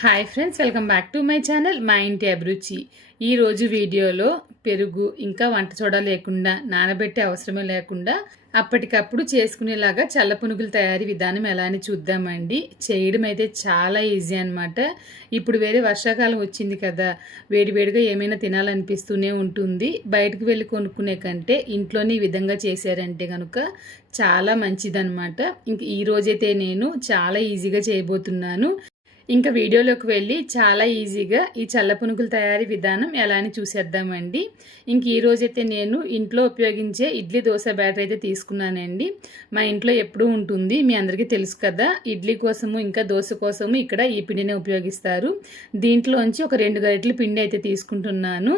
Hi friends welcome back to my channel మా ఇంటి అభిరుచి. ఈరోజు వీడియోలో పెరుగు ఇంకా వంట చూడ లేకుండా నానబెట్టే అవసరమే లేకుండా అప్పటికప్పుడు చేసుకునేలాగా చల్ల పునుగుల తయారీ విధానం ఎలా అని చూద్దామండి. చేయడం అయితే చాలా ఈజీ అనమాట ఇప్పుడు వేరే వర్షాకాలం వచ్చింది కదా వేడివేడిగా ఏమైనా తినాలనిపిస్తూనే ఉంటుంది. బయటకు వెళ్ళి కొనుక్కునే కంటే ఇంట్లోనే ఈ విధంగా చేశారంటే కనుక చాలా మంచిదనమాట ఇంక ఈరోజైతే నేను చాలా ఈజీగా చేయబోతున్నాను. ఇంకా వీడియోలోకి వెళ్ళి చాలా ఈజీగా ఈ చల్ల పునుగుల తయారీ విధానం ఎలా అని చూసేద్దామండి. ఇంక ఈరోజైతే నేను ఇంట్లో ఉపయోగించే ఇడ్లీ దోశ బ్యాటర్ అయితే తీసుకున్నానండి. మా ఇంట్లో ఎప్పుడూ ఉంటుంది మీ అందరికీ తెలుసు కదా. ఇడ్లీ కోసము ఇంకా దోశ కోసము ఇక్కడ ఈ పిండిని ఉపయోగిస్తారు. దీంట్లోంచి ఒక రెండు గరిటెల పిండి అయితే తీసుకుంటున్నాను.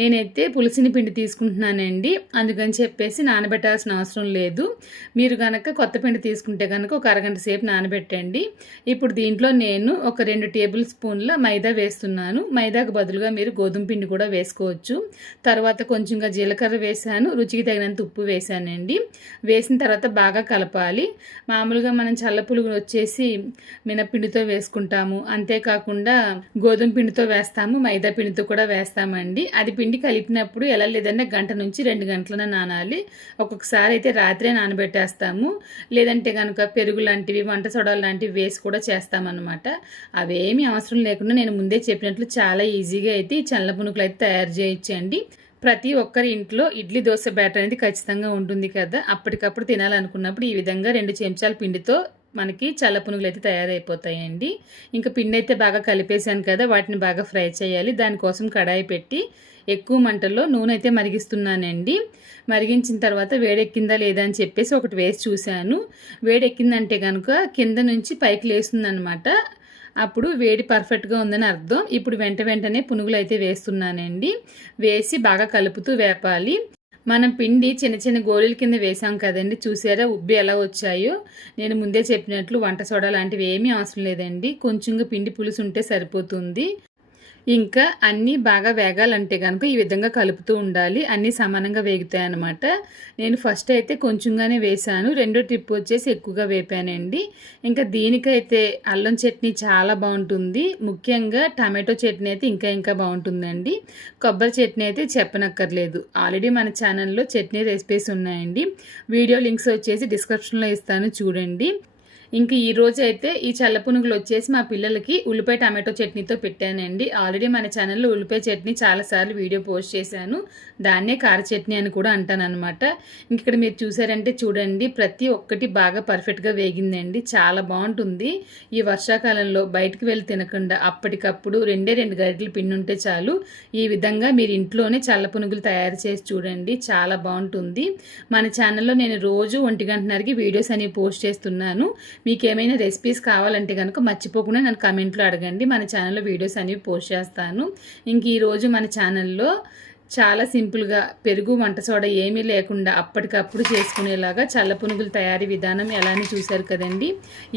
నేనైతే పులిసిన పిండి తీసుకుంటున్నానండి. అందుకని చెప్పేసి నానబెట్టాల్సిన అవసరం లేదు. మీరు కనుక కొత్త పిండి తీసుకుంటే కనుక ఒక అరగంట సేపు నానబెట్టండి. ఇప్పుడు దీంట్లో నేను ఒక రెండు టేబుల్ స్పూన్ల మైదా వేస్తున్నాను. మైదాకు బదులుగా మీరు గోధుమ పిండి కూడా వేసుకోవచ్చు. తర్వాత కొంచెంగా జీలకర్ర వేసాను. రుచికి తగినంత ఉప్పు వేసానండి. వేసిన తర్వాత బాగా కలపాలి. మామూలుగా మనం చల్లపులుగును వచ్చేసి మినపిండితో వేసుకుంటాము. అంతేకాకుండా గోధుమ పిండితో వేస్తాము. మైదా పిండితో కూడా వేస్తామండి. అది పిండి కలిపినప్పుడు ఎలా లేదంటే గంట నుంచి రెండు గంటలన నానాలి. ఒక్కొక్కసారి అయితే రాత్రే నానబెట్టేస్తాము. లేదంటే కనుక పెరుగు లాంటివి వంట సొడాలు లాంటివి వేసి కూడా చేస్తామన్నమాట. అవేమీ అవసరం లేకుండా నేను ముందే చెప్పినట్లు చాలా ఈజీగా అయితే ఈ చల్ల పునుకులు అయితే తయారు చేయొచ్చండి ప్రతి ఒక్కరి ఇంట్లో ఇడ్లీ దోశ బ్యాటర్ అనేది ఖచ్చితంగా ఉంటుంది కదా. అప్పటికప్పుడు తినాలనుకున్నప్పుడు ఈ విధంగా రెండు చెంచాల పిండితో మనకి చల్ల పునుగులు అయితే తయారైపోతాయండి. ఇంకా పిండి అయితే బాగా కలిపేశాను కదా వాటిని బాగా ఫ్రై చేయాలి. దానికోసం కడాయి పెట్టి ఎక్కువ మంటల్లో నూనె అయితే మరిగిస్తున్నానండి. మరిగించిన తర్వాత వేడెక్కిందా లేదా అని చెప్పేసి ఒకటి వేసి చూశాను. వేడెక్కిందంటే కనుక కింద నుంచి పైకి లేస్తుందనమాట అప్పుడు వేడి పర్ఫెక్ట్గా ఉందని అర్థం. ఇప్పుడు వెంట వెంటనే పునుగులు అయితే వేస్తున్నానండి. వేసి బాగా కలుపుతూ వేపాలి. మనం పిండి చిన్న చిన్న గోళీల కింద వేసాం కదండి. చూసారా? ఉబ్బి ఎలా వచ్చాయో? నేను ముందే చెప్పినట్లు వంట సోడా లాంటివి ఏమీ అవసరం లేదండి. కొంచెంగా పిండి పులుసు ఉంటే సరిపోతుంది. ఇంకా అన్నీ బాగా వేగాలంటే కనుక ఈ విధంగా కలుపుతూ ఉండాలి. అన్నీ సమానంగా వేగుతాయి అనమాట నేను ఫస్ట్ అయితే కొంచెంగానే వేసాను రెండో ట్రిప్ వచ్చేసి ఎక్కువగా వేపానండి. ఇంకా దీనికైతే అల్లం చట్నీ చాలా బాగుంటుంది. ముఖ్యంగా టమాటో చట్నీ అయితే ఇంకా ఇంకా బాగుంటుందండి. కొబ్బరి చట్నీ అయితే చెప్పనక్కర్లేదు. ఆల్రెడీ మన ఛానల్లో చట్నీ రెసిపీస్ ఉన్నాయండి. వీడియో లింక్స్ వచ్చేసి డిస్క్రిప్షన్లో ఇస్తాను చూడండి. ఇంక ఈ రోజు అయితే ఈ చల్ల పునుగులు వచ్చేసి మా పిల్లలకి ఉల్లిపాయ టమాటో చట్నీతో పెట్టానండి. ఆల్రెడీ మన ఛానల్లో ఉల్లిపాయ చట్నీ చాలాసార్లు వీడియో పోస్ట్ చేశాను. దాన్నే కార చట్నీ అని కూడా అంటాను అనమాట ఇక్కడ మీరు చూసారంటే చూడండి ప్రతి ఒక్కటి బాగా పర్ఫెక్ట్గా వేగిందండి. చాలా బాగుంటుంది. ఈ వర్షాకాలంలో బయటకు వెళ్ళి తినకుండా అప్పటికప్పుడు రెండే రెండు గరిటలు పిండి ఉంటే చాలు. ఈ విధంగా మీరు ఇంట్లోనే చల్ల పునుగులు తయారు చేసి చూడండి. చాలా బాగుంటుంది. మన ఛానల్లో నేను రోజు ఒంటి గంటన్నరకి వీడియోస్ అనేవి పోస్ట్ చేస్తున్నాను. మీకు ఏమైనా రెసిపీస్ కావాలంటే కనుక మర్చిపోకుండా నన్ను కమెంట్లో అడగండి. మన ఛానల్లో వీడియోస్ అనేవి పోస్ట్ చేస్తాను. ఇంక ఈరోజు మన ఛానల్లో చాలా సింపుల్గా పెరుగు వంట సోడా ఏమీ లేకుండా అప్పటికప్పుడు చేసుకునేలాగా చల్ల పునుగుల తయారీ విధానం ఎలా చూశారు కదండి.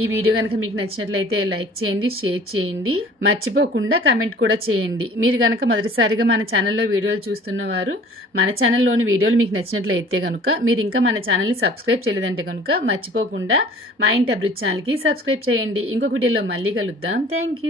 ఈ వీడియో కనుక మీకు నచ్చినట్లయితే లైక్ చేయండి షేర్ చేయండి. మర్చిపోకుండా కమెంట్ కూడా చేయండి. మీరు కనుక మొదటిసారిగా మన ఛానల్లో వీడియోలు చూస్తున్నవారు మన ఛానల్లోని వీడియోలు మీకు నచ్చినట్లయితే కనుక మీరు ఇంకా మన ఛానల్ని సబ్స్క్రైబ్ చేయలేదంటే కనుక మర్చిపోకుండా మా ఇంటి అభివృద్ధి ఛానల్కి సబ్స్క్రైబ్ చేయండి. ఇంకొక వీడియోలో మళ్ళీ కలుద్దాం. థ్యాంక్